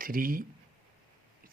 3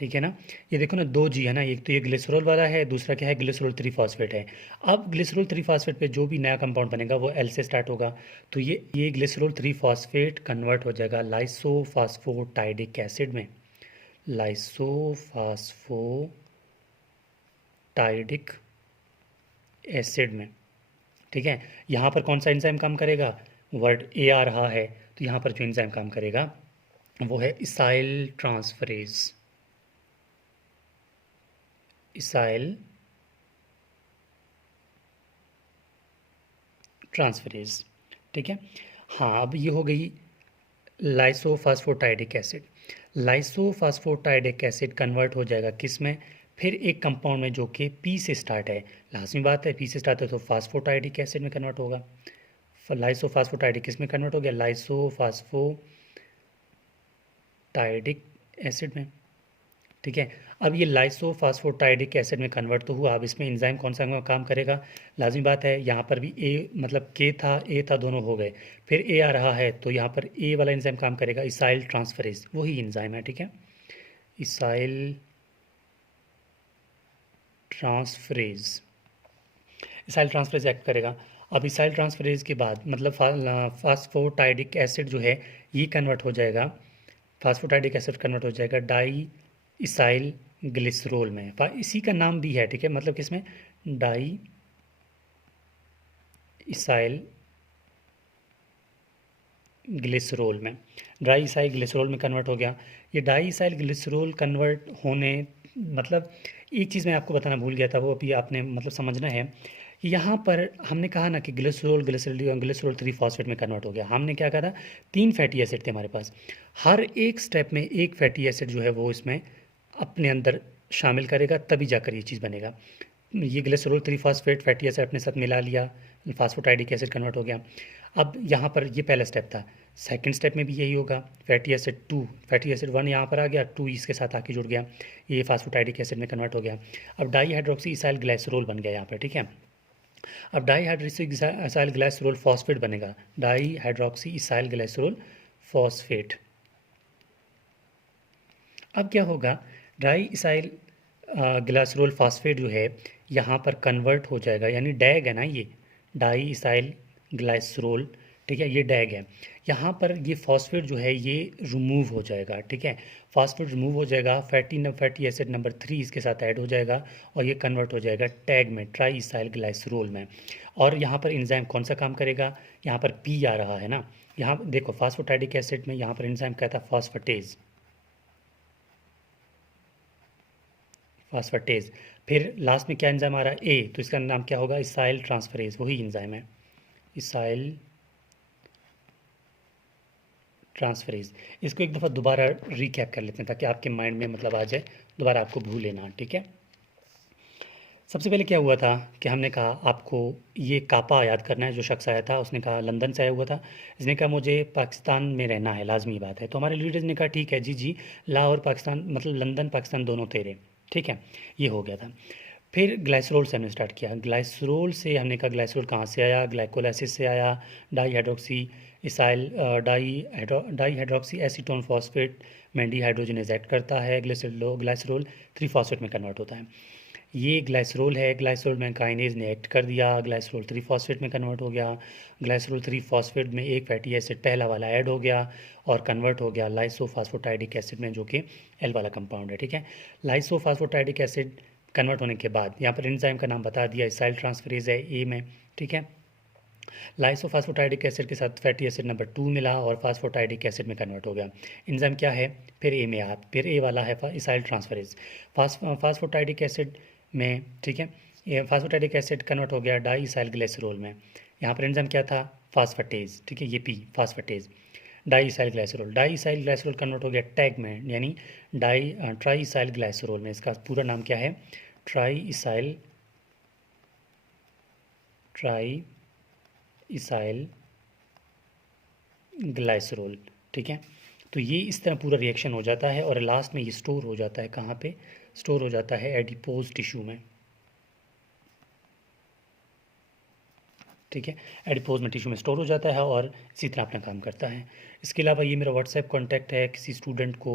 ठीक है ना। ये देखो ना, 2G है ना, एक तो ये ग्लिसरॉल वाला है, दूसरा क्या है, ग्लिसरॉल 3 फॉस्फेट है। अब ग्लिसरॉल 3 फॉस्फेट पे जो भी नया कंपाउंड बनेगा वो एल से स्टार्ट होगा। तो ये ग्लिसरॉल 3 फॉस्फेट कन्वर्ट हो जाएगा लाइसोफास्फोटाइडिक एसिड में, लाइसोफास्फोटाइडिक एसिड में। ठीक है, यहाँ पर कौन सा एंजाइम काम करेगा, वर्ड ए आ रहा है, तो यहाँ पर जो एंजाइम काम करेगा वो है इसाइल ट्रांसफरेज, इसाइल ट्रांसफरेज। ठीक है, हाँ अब ये हो गई लाइसोफास्फोटाइडिक एसिड। लाइसोफास्फोटाइडिक एसिड कन्वर्ट हो जाएगा किस में, फिर एक कंपाउंड में जो कि पी से स्टार्ट है, लाजमी बात है पी से स्टार्ट है तो फास्फोटाइडिक एसिड में कन्वर्ट होगा। लाइसोफास्फोटाइडिक किस में कन्वर्ट हो गया, लाइसोफास्फोटाइडिक एसिड में। ठीक है, अब ये लाइसोफास्फोटाइडिक एसिड में कन्वर्ट तो हुआ, अब इसमें एंजाइम कौन सा काम करेगा, लाजमी बात है यहाँ पर भी ए मतलब के था ए था दोनों हो गए, फिर ए आ रहा है तो यहाँ पर ए वाला एंजाइम काम करेगा, इसाइल ट्रांसफरेज वही एंजाइम है। ठीक है, इसाइल ट्रांसफरेज, इसाइल ट्रांसफरेज एक्ट करेगा। अब इसाइल ट्रांसफरेज के बाद मतलब फास्फोटाइडिक एसिड जो है ये कन्वर्ट हो जाएगा, फास्फोटाइडिक एसिड कन्वर्ट हो जाएगा डाई इसाइल ग्लिसरोल में। इसी का नाम भी है, ठीक है, मतलब किसमें, डाई इसाइल ग्लिसरोल में, डाई इसाइल ग्लिसरोल में कन्वर्ट हो गया। ये डाई इसाइल ग्लिसरोल कन्वर्ट होने मतलब एक चीज़ मैं आपको बताना भूल गया था, वो अभी आपने मतलब समझना है कि यहाँ पर हमने कहा ना कि ग्लिसरोल ग्लिसरोल 3 फॉस्फेट में कन्वर्ट हो गया। हमने क्या कहा था, 3 फैटी एसिड थे हमारे पास, हर एक स्टेप में एक फैटी एसिड जो है वो इसमें अपने अंदर शामिल करेगा, तभी जाकर ये चीज़ बनेगा। ये ग्लिसरॉल 3 फॉस्फेट फैटी एसिड अपने साथ मिला लिया, फास्फोटाइडिक एसिड कन्वर्ट हो गया। अब यहाँ पर ये पहला स्टेप था, सेकंड स्टेप में भी यही होगा, फैटी एसिड 2 फैटी एसिड 1 यहाँ पर आ गया, 2 इसके साथ आके जुड़ गया, ये फास्फोटाइडिक एसिड में कन्वर्ट हो गया। अब डाई हाइड्रोक्सी इसाइल ग्लाइसरोल बन गया यहाँ पर। ठीक है, अब डाई हाइड्रोक्सी इसाइल ग्लाइसरोल फॉस्फेट बनेगा, डाई हाइड्रोक्सी इसाइल ग्लाइसरोल फॉस्फेट। अब क्या होगा, डाई इसाइल ग्लाइसरोल फॉस्फेट जो है यहाँ पर कन्वर्ट हो जाएगा, यानी डैग है ना ये, डाई इसाइल ग्लाइसरोल, ठीक है, ये डैग है। यहाँ पर ये फॉस्फेट जो है ये रिमूव हो जाएगा। ठीक है, फॉस्फेट रिमूव हो जाएगा, फैटी एसिड नंबर 3 इसके साथ ऐड हो जाएगा और ये कन्वर्ट हो जाएगा टैग में, ट्राई इसाइल ग्लाइसरोल में। और यहाँ पर एंजाइम कौन सा काम करेगा, यहाँ पर पी आ रहा है ना, यहाँ देखो फास्फोटाइडिक एसिड में यहाँ पर एंजाइम क्या था, फास्फेटेज, फास्फेटेज। फिर लास्ट में क्या एंजाइम आ रहा है, ए, तो इसका नाम क्या होगा, इसाइल ट्रांसफरेज, वही एंजाइम है, इसाइल ट्रांसफरेज। इसको एक दफ़ा दोबारा रिकैप कर लेते हैं ताकि आपके माइंड में मतलब आ जाए, दोबारा आपको भूले ना। ठीक है, सबसे पहले क्या हुआ था कि हमने कहा आपको ये कापा याद करना है, जो शख्स आया था उसने कहा लंदन से आया हुआ था, इसने कहा मुझे पाकिस्तान में रहना है, लाजमी बात है। तो हमारे लीडर्स ने कहा ठीक है जी जी, लाहौर पाकिस्तान मतलब लंदन पाकिस्तान दोनों तेरे। ठीक है, ये हो गया था। फिर ग्लाइसरोल से हमने स्टार्ट किया, ग्लाइसरोल से हमने कहा ग्लाइसरोल कहाँ से आया, ग्लाइकोलाइसिस से आया, di hydroxy acyl di hydroxy acetone phosphate में डिहाइड्रोजनेज एक्ट करता है, ग्लाइसरोल 3 फॉस्फेट में कन्वर्ट होता है। ये ग्लाइसरोल है, ग्लाइसरोल में काइनेज ने एक्ट कर दिया, ग्लाइसरोल 3 फॉस्फेट में कन्वर्ट हो गया, ग्लाइसरोल 3 फॉस्फेट में एक फैटी एसिड पहला वाला ऐड हो गया और कन्वर्ट हो गया लाइसोफास्फोटाइडिक एसिड में, जो कि एल वाला कंपाउंड है। ठीक है, लाइसोफास्फोटाइडिक एसिड कन्वर्ट होने के बाद यहाँ पर एंजाइम का नाम बता दिया, इसाइल ट्रांसफरेज है ए में। ठीक है, लाइसोफास्फोटाइडिक एसिड के साथ फैटी एसिड नंबर 2 मिला और फास्फोटाइडिक एसिड में कन्वर्ट हो गया। एंजाइम क्या है, फिर ए में फिर ए वाला है इसाइल ट्रांसफरेज, फास्फोटाइडिक एसिड में। ठीक है, ये फास्फोटाइडिक एसिड कन्वर्ट हो गया डाई इसाइल ग्लाइसरोल में, यहाँ पर एंजाइम क्या था, फास्फेटेज। ठीक है, ये P phosphatase, di acyl glycerol, di acyl glycerol convert हो गया टैग में, यानी ट्राई इसाइल ग्लाइसरोल में। इसका पूरा नाम क्या है, ट्राई इसाइल ग्लाइसरोल। ठीक है, तो ये इस तरह पूरा रिएक्शन हो जाता है और लास्ट में ये स्टोर हो जाता है, कहाँ पे स्टोर हो जाता है, एडिपोज टिश्यू में। ठीक है, एडिपोज में टिश्यू में स्टोर हो जाता है और इसी तरह अपना काम करता है। इसके अलावा ये मेरा व्हाट्सएप कॉन्टैक्ट है, किसी स्टूडेंट को